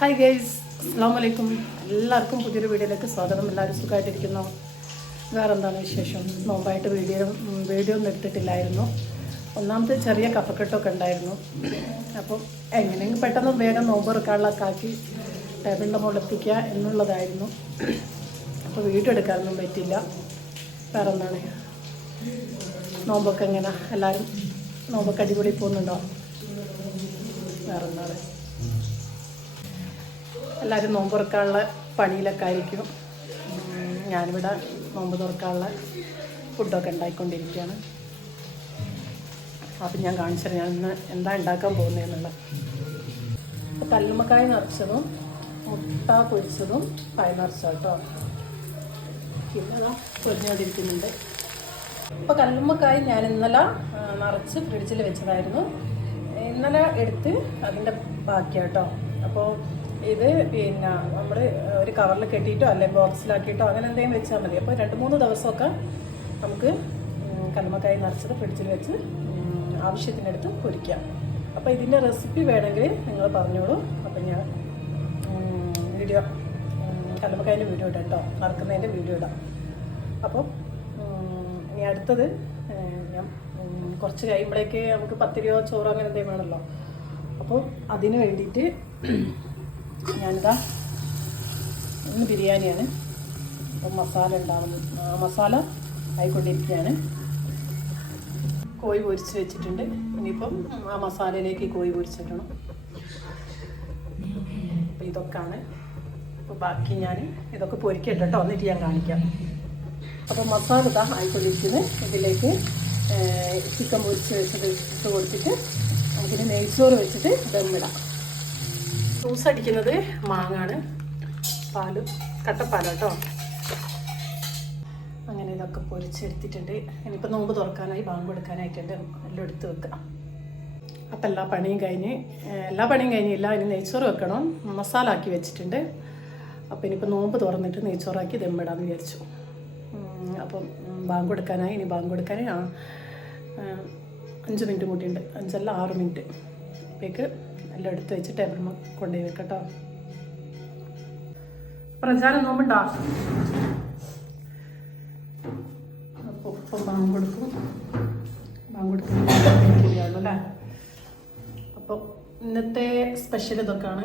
Hi guys അസ്സാം വലൈക്കും എല്ലാവർക്കും പുതിയൊരു വീഡിയോയിലേക്ക് സ്വാഗതം. എല്ലാവരും സുഖമായിട്ടിരിക്കുന്നു? വേറെ എന്താണ് വിശേഷം? നോമ്പായിട്ട് വീഡിയോ വീഡിയോ ഒന്നും എടുത്തിട്ടില്ലായിരുന്നു. ഒന്നാമത്തെ ചെറിയ കഫക്കെട്ടൊക്കെ ഉണ്ടായിരുന്നു. അപ്പം എങ്ങനെയെങ്കിലും പെട്ടെന്ന് വേഗം നോമ്പ് തുറക്കാനുള്ളതൊക്കെ ആക്കി ടേബിളിന്റെ മുളപ്പിക്കുക എന്നുള്ളതായിരുന്നു. അപ്പോൾ വീഡിയോ എടുക്കാനൊന്നും പറ്റില്ല വേറെ എന്താണ് നോമ്പൊക്കെ എങ്ങനെ? എല്ലാവരും നോമ്പൊക്കെ അടിപൊളി പോകുന്നുണ്ടോ? വേറെ എന്താണ് എല്ലാവരും നോമ്പ് തുറക്കാനുള്ള പണിയിലൊക്കെ ആയിരിക്കും. ഞാനിവിടെ നോമ്പ് തുറക്കാനുള്ള ഫുഡൊക്കെ ഉണ്ടാക്കിക്കൊണ്ടിരിക്കുകയാണ് അപ്പം ഞാൻ കാണിച്ചത് ഞാൻ ഇന്ന് എന്താ ഉണ്ടാക്കാൻ പോകുന്നതെന്നുള്ളത് അപ്പോൾ കല്ലുമ്മക്കായ നിറച്ചതും മുട്ട പൊരിച്ചതും പായ നിറച്ച കേട്ടോ. പിന്നെ പൊരിഞ്ഞുകൊണ്ടിരിക്കുന്നുണ്ട്. അപ്പോൾ കല്ലുമ്മക്കായ ഞാൻ ഇന്നലെ നിറച്ച് ഫ്രിഡ്ജിൽ വെച്ചതായിരുന്നു. ഇന്നലെ എടുത്ത് അതിന്റെ ബാക്കിയാട്ടോ. അപ്പോൾ ഇത് പിന്നെ നമ്മൾ ഒരു കവറിൽ കെട്ടിയിട്ടോ അല്ലെങ്കിൽ ബോക്സിലാക്കിയിട്ടോ അങ്ങനെ എന്തെങ്കിലും വെച്ചാൽ മതി. അപ്പോൾ രണ്ട് മൂന്ന് ദിവസമൊക്കെ നമുക്ക് കല്ലുമ്മക്കായ നിറച്ചത് ഫ്രിഡ്ജിൽ വെച്ച് ആവശ്യത്തിനടുത്ത് പൊരിക്കാം. അപ്പോൾ ഇതിന്റെ റെസിപ്പി വേണമെങ്കിൽ നിങ്ങൾ പറഞ്ഞോളൂ. അപ്പം ഞാൻ വീഡിയോ കല്ലുമ്മക്കായന്റെ വീഡിയോ ഇടാം കേട്ടോ നറുക്കുന്നതിന്റെ വീഡിയോ ഇടാം. അപ്പോൾ ഇനി അടുത്തത് ഞാൻ കുറച്ച് കഴിയുമ്പോഴേക്ക് നമുക്ക് പത്തിരിയോ ചോറോ അങ്ങനെ എന്തെങ്കിലും വേണമല്ലോ അപ്പോൾ അതിന് വേണ്ടിയിട്ട് ഞാനിതാ ഇന്ന് ബിരിയാണിയാണ്. അപ്പം മസാല ഉണ്ടാവുന്നത് ആ മസാല ആയിക്കൊണ്ടിരിക്കുകയാണ്. കോഴി പൊരിച്ച് വെച്ചിട്ടുണ്ട്. ഇനിയിപ്പം ആ മസാലയിലേക്ക് കോഴി പൊരിച്ചിടണം. അപ്പം ഇതൊക്കെയാണ്. അപ്പോൾ ബാക്കി ഞാൻ ഇതൊക്കെ പൊരിക്കട്ടെ കേട്ടോ. എന്നിട്ട് ഞാൻ കാണിക്കാം. അപ്പോൾ മസാല ഇതാ ആയിക്കൊണ്ടിരിക്കുന്നത് ഇതിലേക്ക് ചിക്കൻ പൊരിച്ച് വെച്ചത് ഇട്ട് കൊടുത്തിട്ട് നമുക്കിനി നെയ്ച്ചോറ് വെച്ചിട്ട് ദമ്മിടാം ജ്യൂസ് അടിക്കുന്നത് മാങ്ങാണ്. പാൽ കട്ടപ്പാല കേട്ടോ. അങ്ങനെ ഇതൊക്കെ പൊരിച്ചെടുത്തിട്ടുണ്ട്. ഇനിയിപ്പോൾ നോമ്പ് തുറക്കാനായി ബാങ്ക് കൊടുക്കാനായിട്ടുണ്ട് എല്ലാം എടുത്ത് വെക്കാം. അപ്പം എല്ലാ പണിയും കഴിഞ്ഞ് എല്ലാ പണിയും കഴിഞ്ഞില്ല ഇനി നെയ്ച്ചോറ് വെക്കണം. മസാല ആക്കി വെച്ചിട്ടുണ്ട്. അപ്പം ഇനിയിപ്പോൾ നോമ്പ് തുറന്നിട്ട് നെയ്ച്ചോറാക്കി ദമ്മിടാമെന്ന് വിചാരിച്ചു. അപ്പം ബാങ്ക് കൊടുക്കാനായി ഇനി ബാങ്ക് കൊടുക്കാനായി അഞ്ച് മിനിറ്റ് കൂട്ടിയുണ്ട് അഞ്ചല്ല ആറ് മിനിറ്റ്. അപ്പോഴേക്ക് എല്ലാം എടുത്ത് വെച്ച് ടേബിൾ കൊണ്ടുപോയി വെക്കട്ടോ. പ്രചാരം നോമ്പുണ്ടോ? അപ്പോൾ ഇപ്പം കൊടുക്കും ബാങ്ക് അല്ലേ? അപ്പോൾ ഇന്നത്തെ സ്പെഷ്യൽ ഇതൊക്കെയാണ്.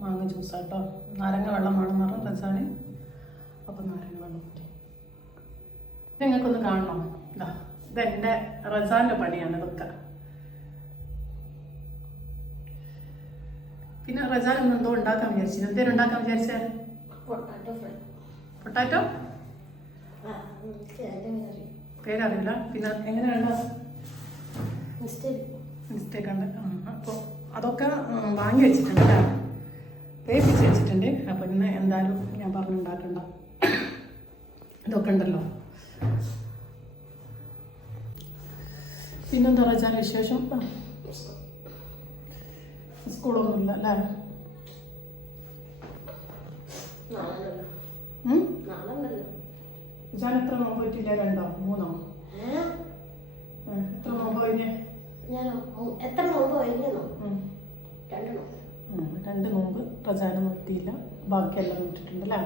മാങ്ങ ജ്യൂസ് ജ്യൂസാട്ടോ നാരങ്ങ വെള്ളം വേണമെന്ന് പറഞ്ഞ റസാന് അപ്പം നാരങ്ങ വെള്ളം നിങ്ങൾക്കൊന്ന് കാണണം. ഇതാ ഇതെന്റെ റസാന്റെ പണിയാണ് ഇതൊക്കെ. പിന്നെ റസാൻ എന്തോ ഉണ്ടാക്കാൻ വിചാരിച്ചു. എന്തേലും ഉണ്ടാക്കാൻ വിചാരിച്ചേ? പൊട്ടാറ്റോ ഫ്രൈ പൊട്ടാറ്റോ പേരറിയില്ല. പിന്നെ എങ്ങനെയാണ് മിസ്റ്റേക്ക് ഉണ്ട് അപ്പോൾ അതൊക്കെ വാങ്ങി വെച്ചിട്ടുണ്ട് വേപ്പിച്ച് വെച്ചിട്ടുണ്ട്. അപ്പോൾ ഇന്ന് എന്തായാലും ഞാൻ പറഞ്ഞുണ്ടാക്കണ്ട. ഇതൊക്കെ ഉണ്ടല്ലോ. പിന്നെന്താ വെച്ചാൽ വിശേഷം? സ്കൂളൊന്നുമില്ല അല്ലേ? ഞാൻ എത്ര നോമ്പ് പറ്റില്ല രണ്ടോ? മൂന്നോ? എത്ര നോമ്പ് കഴിഞ്ഞേ? ഞാൻ എത്ര നോമ്പ് കഴിഞ്ഞോ ഉം. രണ്ട് നോമ്പ്. പ്രചാരം നിർത്തിയില്ല. ബാക്കിയെല്ലാം വിട്ടിട്ടുണ്ട് അല്ലേ?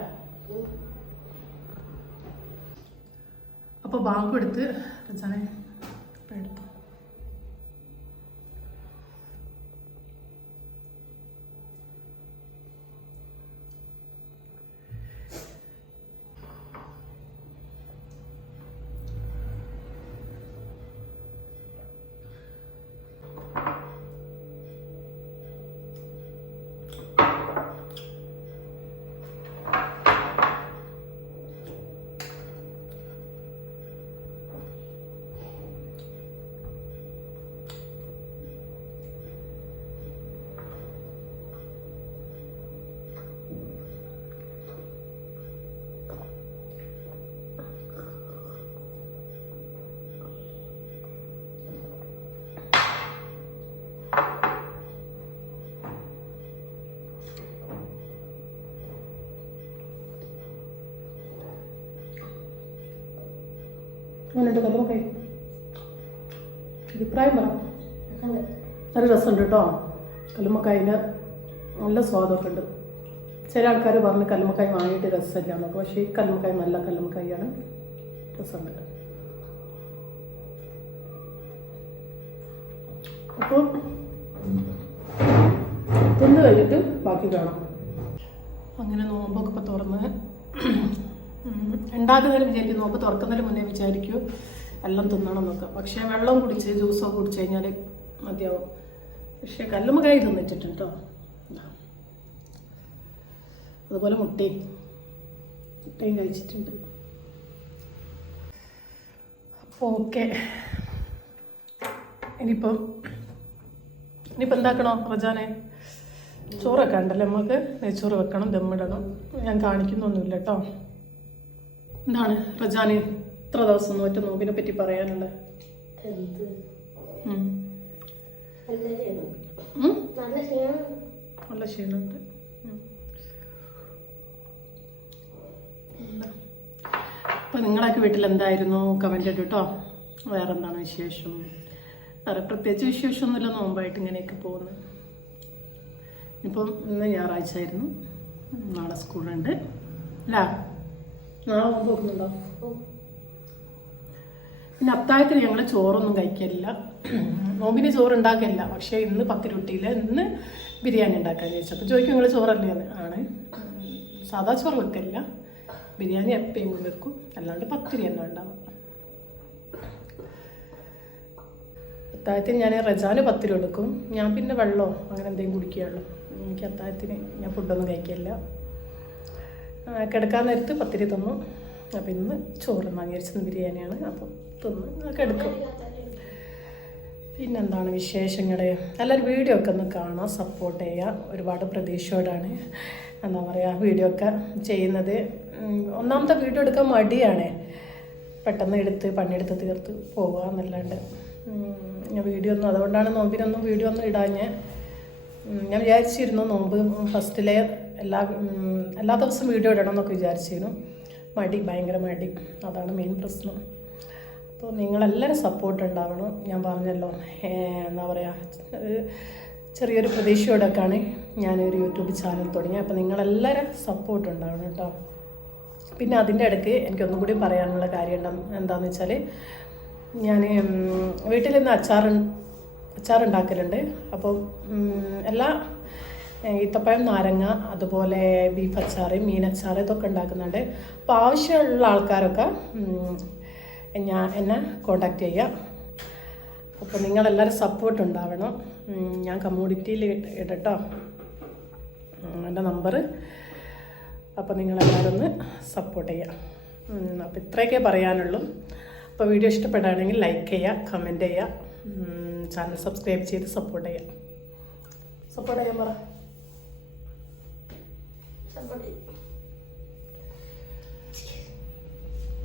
അപ്പൊ അപ്പോൾ ബാങ്ക് എടുത്ത് പ്രചാനെ അങ്ങനെയുണ്ട് കല്ലുമൊക്കെ അഭിപ്രായം പറ. നല്ല രസമുണ്ട് കേട്ടോ. കല്ലുമ്മക്കായിന്റെ നല്ല സ്വാദമൊക്കെ ഉണ്ട് ചില ആൾക്കാർ പറഞ്ഞ് കല്ലുമ്മക്കായി വാങ്ങിയിട്ട് രസമില്ല എന്നൊക്കെ. പക്ഷേ ഈ കല്ലുമ്മക്കായി നല്ല കല്ലുമ്മക്കായിയാണ് രസമുണ്ട്. അപ്പോൾ തിന്ന് കഴിഞ്ഞിട്ട് ബാക്കി കാണാം. അങ്ങനെ നോമ്പൊക്കെ ഇപ്പോൾ തുറന്ന് ഉണ്ടാക്കുന്നതിന് വിചാരിക്കും. നോമ്പ് തുറക്കുന്നതിന് മുന്നേ വിചാരിക്കും. എല്ലാം തിന്നണം എന്നൊക്കെ പക്ഷേ വെള്ളം കുടിച്ച് ജ്യൂസൊക്കെ കുടിച്ച് കഴിഞ്ഞാൽ മതിയാവും. പക്ഷേ കല്ലുമ്മക്കായി തിന്നിട്ടുണ്ട് കേട്ടോ അതുപോലെ മുട്ടയും മുട്ടയും കഴിച്ചിട്ടുണ്ട്. അപ്പോൾ ഓക്കെ. ഇനിയിപ്പം ഇനിയിപ്പോൾ എന്താക്കണോ റജാനെ? ചോറൊക്കെ ഉണ്ടല്ലേ നമുക്ക് നെയ്ച്ചോറ് വെക്കണം ദമ്മിടണം. ഞാൻ കാണിക്കുന്നൊന്നുമില്ല കേട്ടോ എന്താണ് റജാന് ഇത്ര ദിവസം നോറ്റ നോമ്പിനെ പറ്റി പറയാനുള്ളത് എന്ത്? നല്ല ക്ഷീണം. നല്ല ക്ഷീണം. നല്ല ക്ഷീണമുണ്ട്. എന്താ? നിങ്ങളൊക്കെ വീട്ടിൽ എന്തായിരുന്നു? കമന്റ് ഇട്ടു കേട്ടോ വേറെ എന്താണ് വിശേഷം? വേറെ പ്രത്യേകിച്ച് വിശേഷമൊന്നുമില്ല. നോമ്പായിട്ട് ഇങ്ങനെയൊക്കെ പോകുന്നു. ഇപ്പം ഇന്ന് ഞായറാഴ്ച ആയിരുന്നു. നാളെ സ്കൂളുണ്ട്. അല്ല നാളെ നോമ്പ് നോക്കുന്നുണ്ടോ പിന്നെ അത്താഴത്തിന് ഞങ്ങൾ ചോറൊന്നും കഴിക്കലില്ല. നോമ്പിന് ചോറ് ഉണ്ടാക്കില്ല പക്ഷേ ഇന്ന് പത്തിരൊട്ടിയിൽ ഇന്ന് ബിരിയാണി ഉണ്ടാക്കാൻ ചോദിച്ചു അപ്പോൾ ചോദിക്കും നിങ്ങൾ ചോറല്ലേ? ആണ്. സാധാ ചോറ് വെക്കില്ല ബിരിയാണി എപ്പോഴും വെക്കും. അല്ലാണ്ട് പത്തിരി തന്നെ ഉണ്ടാവും. അത്താഴത്തിന് ഞാൻ റജാന് പത്തിരി കൊടുക്കും. ഞാൻ പിന്നെ വെള്ളമോ അങ്ങനെ എന്തെങ്കിലും കുടിക്കുകയുള്ളൂ. എനിക്ക് അത്താഴത്തിന് ഞാൻ ഫുഡൊന്നും കഴിക്കില്ല കിടക്കാൻ നേരത്ത് പത്തിരി തന്നു. അപ്പം ഇന്ന് ചോറ് വാങ്ങി വെച്ചത് ബിരിയാണിയാണ്. അപ്പം തിന്ന് കിടക്കും പിന്നെന്താണ് വിശേഷങ്ങൾ എല്ലാവരും വീഡിയോ ഒക്കെ ഒന്ന് കാണാം. സപ്പോർട്ട് ചെയ്യുക ഒരുപാട് പ്രതീക്ഷയോടാണ്. എന്താ പറയുക വീഡിയോ ഒക്കെ ചെയ്യുന്നത്. ഒന്നാമത്തെ വീഡിയോ എടുക്കാൻ മടിയാണ്. പെട്ടെന്ന് എടുത്ത് പണിയെടുത്ത് തീർത്ത് പോവുക എന്നല്ലാണ്ട്. ഞാൻ വീഡിയോ ഒന്നും അതുകൊണ്ടാണ് നോമ്പിനൊന്നും വീഡിയോ ഒന്നും ഇടാഞ്ഞ്. ഞാൻ വിചാരിച്ചിരുന്നു നോമ്പ് ഫസ്റ്റിലെ എല്ലാ എല്ലാ ദിവസവും വീഡിയോ ഇടണം എന്നൊക്കെ വിചാരിച്ചിരുന്നു. മടി ഭയങ്കര മടി. അതാണ് മെയിൻ പ്രശ്നം. അപ്പോൾ നിങ്ങളെല്ലാവരും സപ്പോർട്ട് ഉണ്ടാവണം. ഞാൻ പറഞ്ഞല്ലോ എന്താ പറയുക ചെറിയൊരു പ്രതീക്ഷയോടൊക്കെയാണ് ഞാനൊരു യൂട്യൂബ് ചാനൽ തുടങ്ങിയത്. അപ്പോൾ നിങ്ങളെല്ലാവരും സപ്പോർട്ട് ഉണ്ടാവണം കേട്ടോ. പിന്നെ അതിന്റെ ഇടയ്ക്ക് എനിക്കൊന്നും കൂടി പറയാനുള്ള കാര്യം എന്താ എന്താണെന്ന് വെച്ചാൽ ഞാൻ വീട്ടിൽ നിന്ന് അച്ചാർ അച്ചാറുണ്ടാക്കലുണ്ട്. അപ്പോൾ എല്ലാ ഈത്തപ്പഴം നാരങ്ങ അതുപോലെ ബീഫ് അച്ചാർ മീനച്ചാർ ഇതൊക്കെ ഉണ്ടാക്കുന്നുണ്ട്. അപ്പോൾ ആവശ്യമുള്ള ആൾക്കാരൊക്കെ ഞാൻ എന്നെ കോണ്ടാക്ട് ചെയ്യുക. അപ്പോൾ നിങ്ങളെല്ലാവരും സപ്പോർട്ട് ഉണ്ടാവണം. ഞാൻ കമ്മ്യൂണിറ്റിയിൽ ഇടട്ടോ. എന്റെ നമ്പർ അപ്പോൾ നിങ്ങളെല്ലാവരും ഒന്ന് സപ്പോർട്ട് ചെയ്യുക. അപ്പോൾ ഇത്രയൊക്കെ പറയാനുള്ളൂ. അപ്പോൾ വീഡിയോ ഇഷ്ടപ്പെടുകയാണെങ്കിൽ ലൈക്ക് ചെയ്യുക കമന്റ് ചെയ്യുക. ചാനൽ സബ്സ്ക്രൈബ് ചെയ്ത് സപ്പോർട്ട് ചെയ്യുക. സപ്പോർട്ട് ചെയ്യാൻ പറ. സപ്പോർട്ട് ചെയ്യും